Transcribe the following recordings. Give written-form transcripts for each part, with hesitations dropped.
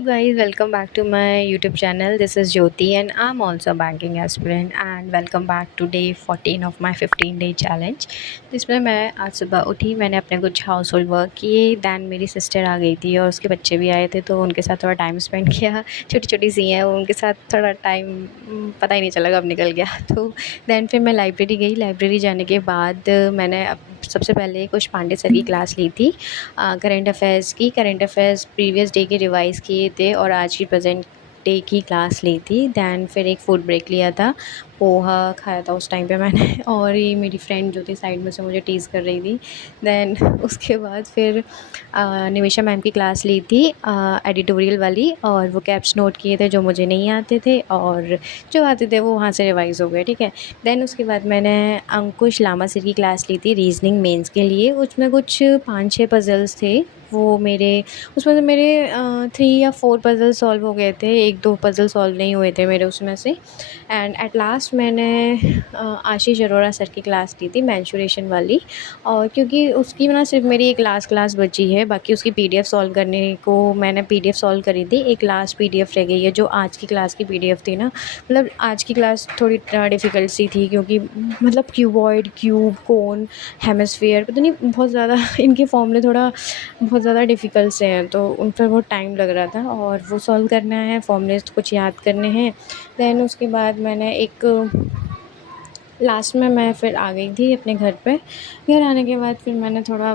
guys, welcome back to my YouTube channel. This is Jyoti and I'm also a banking aspirant and welcome back to day 14 of my 15-day challenge. जिसमें मैं आज सुबह उठी, मैंने अपने कुछ house hold work किए, then मेरी सिस्टर आ गई थी और उसके बच्चे भी आए थे तो उनके साथ थोड़ा टाइम स्पेंड किया। छोटी छोटी सी हैं, उनके साथ थोड़ा टाइम पता ही नहीं चला कब निकल गया। तो दैन फिर मैं लाइब्रेरी गई। लाइब्रेरी जाने के बाद मैंने सबसे पहले कुछ पांडे सर की क्लास ली थी करंट अफेयर्स की। करंट अफेयर्स प्रीवियस डे के रिवाइज़ किए थे और आज की प्रेजेंट डे की क्लास ली थी। दैन फिर एक फ़ूड ब्रेक लिया था, पोहा खाया था उस टाइम पे मैंने और ये मेरी फ्रेंड जो थी साइड में से मुझे टीज़ कर रही थी। दैन उसके बाद फिर निमिषा मैम की क्लास ली थी एडिटोरियल वाली, और वो कैप्स नोट किए थे जो मुझे नहीं आते थे और जो आते थे वो वहाँ से रिवाइज़ हो गए, ठीक है। दैन उसके बाद मैंने अंकुश लामा सर की क्लास ली थी रीज़निंग मेंस के लिए। उसमें कुछ 5-6 पज़ल्स थे, वो मेरे उसमें से मेरे 3 या 4 पज़ल सॉल्व हो गए थे, 1-2 पज़ल सॉल्व नहीं हुए थे मेरे उसमें से। एंड एट लास्ट मैंने आशीष अरोड़ा सर की क्लास ली थी मेंस्ट्रुएशन वाली, और क्योंकि उसकी ना सिर्फ मेरी एक लास्ट क्लास बची है, बाकी उसकी पीडीएफ सॉल्व करने को मैंने पीडीएफ सॉल्व करी थी। एक लास्ट पीडीएफ रह गई है जो आज की क्लास की पीडीएफ थी ना। मतलब आज की क्लास थोड़ी डिफ़िकल्ट सी थी क्योंकि मतलब क्यूबॉइड, क्यूब, कोन, हेमिस्फीयर, पता नहीं बहुत ज़्यादा इनके फॉर्मूले थोड़ा बहुत ज़्यादा डिफ़िकल्ट से हैं, तो उन पर बहुत टाइम लग रहा था और वो सॉल्व करना है, फॉर्मूलेज़ कुछ याद करने हैं। दैन उसके बाद मैंने एक लास्ट में मैं फिर आ गई थी अपने घर पे। घर आने के बाद फिर मैंने थोड़ा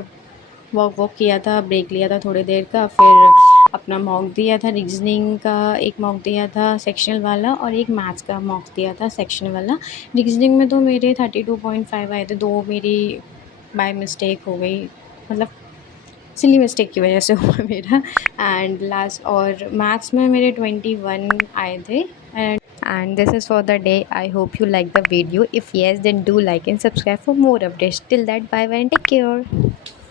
वॉक किया था, ब्रेक लिया था थोड़ी देर का, फिर अपना मॉक दिया था। रीज़निंग का एक मॉक दिया था सेक्शनल वाला और एक मैथ्स का मॉक दिया था सेक्शनल वाला। रीज़निंग में तो मेरे 32.5 आए थे, 2 मेरी बाय मिस्टेक हो गई, मतलब सिली मिस्टेक की वजह से हुआ मेरा। एंड लास्ट और मैथ्स में मेरे 21 आए थे। And this is for the day. I hope you like the video. If yes, then do like and subscribe for more updates. Till that, bye bye and take care.